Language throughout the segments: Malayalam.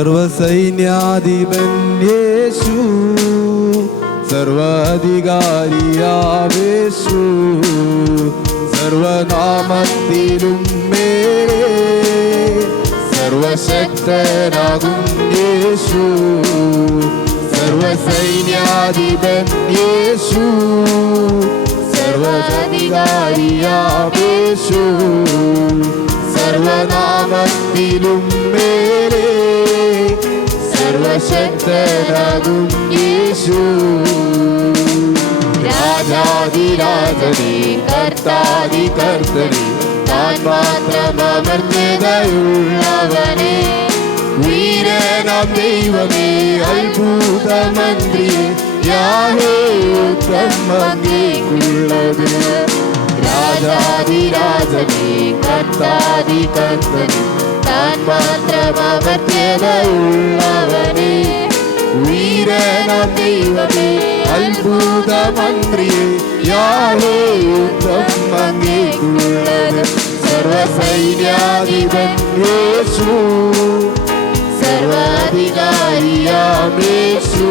സർവസൈന്യാധിപൻ യേശു, സർവാധികാരിയാവേശു, സർവനാമത്തിലും മേലെ സർവശക്തനാകും യേശു, സർവസൈന്യാധിപൻ യേശു, സർവാധികാരിയാവേശു, സർവനാമത്തിലും മേലെ സർവശക്തനാകും യേശു. രാജാധിരാജനേ കർത്താദി കർത്തനേ, താൻ മാത്രം അമർത്യതയുള്ളവനേ, വീരനാം ദൈവമേ അത്ഭുതമന്ത്രിയേ, യാഹേ ഉത്തമം അങ്ങേക്കുള്ളത്. രാജാധിരാജനേ കർത്താദി കർത്തനേ, താൻ മാത്രം അമർത്യതയുള്ളവനേ, വീരനാം ദൈവമേ അത്ഭുതമന്ത്രിയേ, യാഹേ ഉത്തമം അങ്ങേക്കുള്ളത്. സർവസൈന്യാധിപൻ യേശു, സർവാധികാരിയാം യേശു,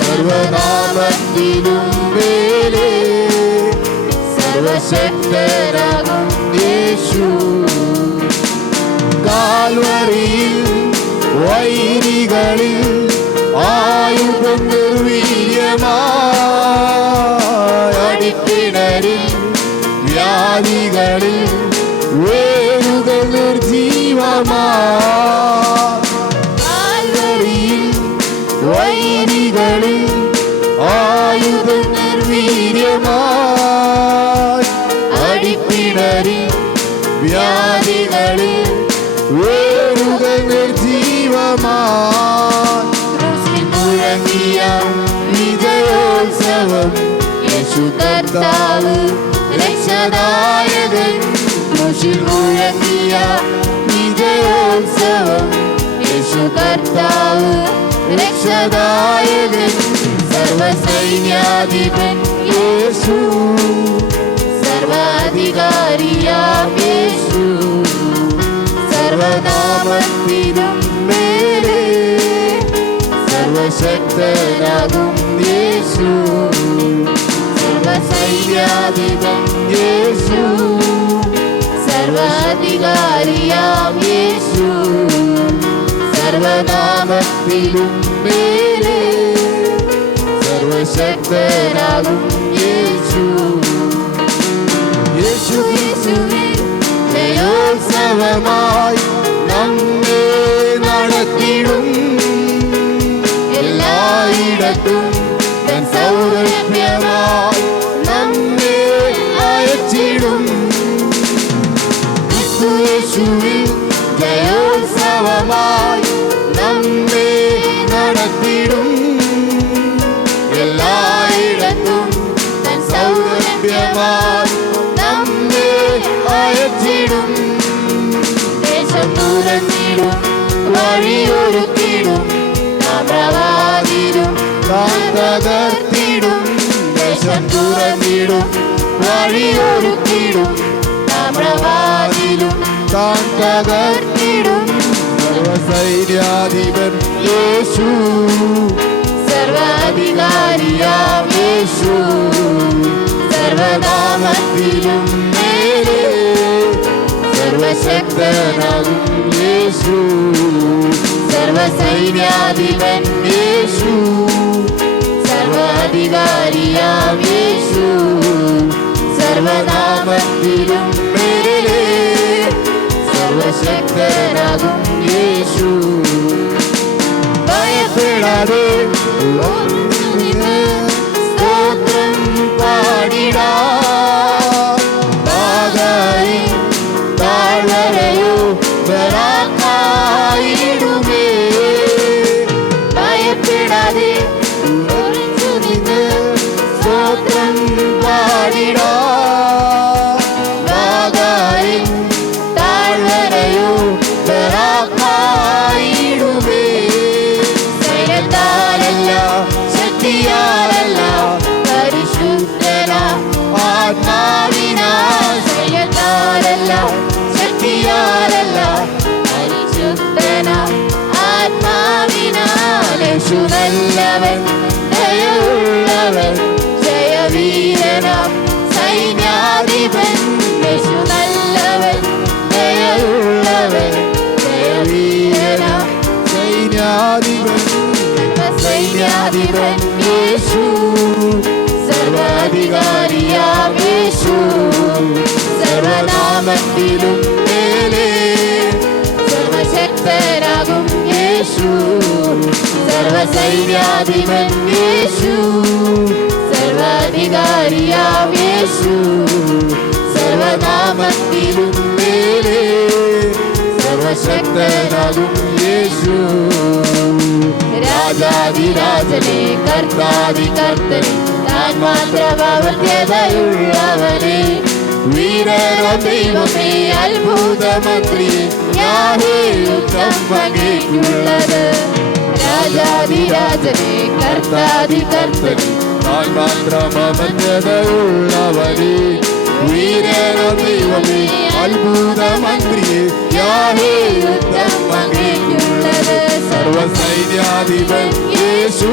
സർവനാമത്തിലും മേലെ സർവശക്തനാകും യേശു. കാൽവരിയിൽ വൈരികളിൽ ആയുധം നിർവീര്യമായി, അടിക്കിണരിൽ വ്യാധികളിൽ വേരുകൾ നിർജീവമായി, കാൽവരിയിൽ വൈരികളിൽ ആയുധം നിർവീര്യമായി, അടിപ്പിണരിൽ വ്യാധികളിൽ വേരുകൾ നിർജീവമായി. മുഴങ്ങിയ വിജയോത്സവം യേശു കർത്താവ് രക്ഷനായകൻ, ക്രൂശിൽ മുഴങ്ങിയ വിജയോത്സവം യേശു കർത്താവ് രക്ഷനായകൻ. സർവസൈന്യാധിപൻ യേശു, സർവാധികാരിയാം യേശു, സർവനാമത്തിലും മേലെ സർവശക്തനാകും യേശു. സർവസൈന്യാധിപൻ യേശു, സർവാധികാരിയാം യേശു, സർവനാമത്തിലും മേലെ സർവശക്തനാകും യേശു. യേശു യേശുവിൻ ജയോത്സവമായി നമ്മെ നടത്തിടും, എല്ലായിടത്തും തൻ സൗരഭ്യമായി നമ്മെ അയച്ചിടും. യേശുവിൻ ജയോത്സവമായി നമ്മെ നടത്തിടും, എല്ലായിടത്തും തൻ സൗരഭ്യമായി നമ്മെ അയച്ചിടും. ദേശം തുറന്നിടും, വഴിയൊരുക്കിടും, പ്രവാദിലും താൻ തകർത്തിടും. ദേശം തുറന്നിടും, വഴിയൊരുക്കിടും, പ്രവാദിലും താൻ തകർത്തിടും. സർവസൈന്യാധിപൻ യേശു, സർവാധികാരിയാം യേശു, സർവനാമത്തിലും മേലെ സർവശക്തനാകും യേശു. സർവസൈന്യാധിപൻ യേശു, സർവാധികാരിയാം യേശു, സർവനാമത്തിലും മേലെ സർവശക്തനാകും യേശു. ഭയപ്പെടാതെ സ്തോത്രം പാടിടാം, ഭാഗായി താഴ്വരയോ വരാക്കായിടുമേ. ഭയപ്പെടാതെ സ്തോത്രം പാടിടാം, ഭാഗായി താഴ്വരയോ വരാക്കായിടുമേ. സൈന്യത്താലല്ല ശക്തിയാലല്ല പരിശുദ്ധനാ ആത്മാവിനാ, സൈന്യത്താലല്ല ശക്തിയാലല്ല പരിശുദ്ധനാ നല്ലവൻ ദയയുള്ളവൻ ജയവീരനാം സൈന്യാധിപൻ യേശു നല്ലവൻ ദയയുള്ളവൻ ജയവീരനാം സൈന്യാധിപൻ സൈന്യാധിപൻ യേശു സർവാധികാരിയാം യേശു സർവനാമത്തിലും മേലെ സർവശക്തനാകും യേശു സർവസൈന്യാധിപൻ യേശു സർവാധികാരിയാം യേശു സർവനാമത്തിലും മേലെ സർവശക്തനാകും യേശു രാജാധിരാജനെ കർത്താധികർത്തനെ താൻ മാത്രം അവധ്യതയുള്ളവനെ വീരനാം ദൈവമേ അത്ഭുതമന്ത്രി യാഹേ യുദ്ധം അങ്ങേക്കുള്ളത് രാജാധിരാജനെ കർത്താധികർത്തനെ താൻ മാത്രം അവധ്യതയുള്ളവനെ വീരനാം ദൈവമേ അത്ഭുതമന്ത്രി യാഹേ യുദ്ധം അങ്ങേക്കുള്ളത് സർവസൈന്യാധിപൻ യേശു